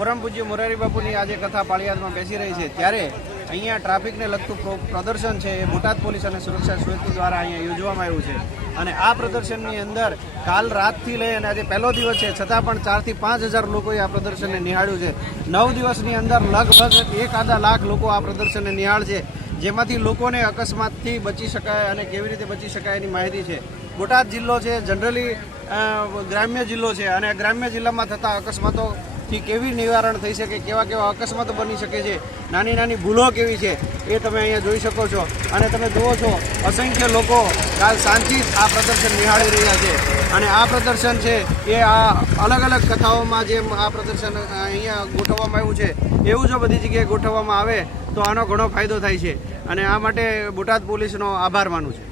પરમ પૂજ્ય મોરારી બાપુની આજે કથા પાળિયાદમાં બેસી રહી છે ત્યારે અહીંયા ટ્રાફિકને લગતું પ્રદર્શન છે એ બોટાદ પોલીસ અને સુરક્ષા સમિતિ દ્વારા અહીંયા યોજવામાં આવ્યું છે અને આ પ્રદર્શનની અંદર કાલ રાતથી લઈ અને આજે પહેલો દિવસ છે છતાં પણ 4 થી 5,000 લોકોએ આ પ્રદર્શનને નિહાળ્યું છે। 9 દિવસની અંદર લગભગ 1.5 લાખ લોકો આ પ્રદર્શનને નિહાળશે, જેમાંથી લોકોને અકસ્માતથી બચી શકાય અને કેવી રીતે બચી શકાય એની માહિતી છે। બોટાદ જિલ્લો છે જનરલી ગ્રામ્ય જિલ્લો છે અને ગ્રામ્ય જિલ્લામાં થતા અકસ્માતોથી કેવી નિવારણ થઈ શકે, કેવા કેવા અકસ્માતો બની શકે છે, નાની નાની ભૂલો કેવી છે એ તમે અહીંયા જોઈ શકો છો અને તમે જુઓ છો અસંખ્ય લોકો કાલ સાંજથી આ પ્રદર્શન નિહાળી રહ્યા છે અને આ પ્રદર્શન છે એ આ અલગ અલગ કથાઓમાં જેમ આ પ્રદર્શન અહીંયા ગોઠવવામાં આવ્યું છે એવું જો બધી જગ્યાએ ગોઠવવામાં આવે તો આનો ઘણો ફાયદો થાય છે અને આ માટે બોટાદ પોલીસનો આભાર માનું છું।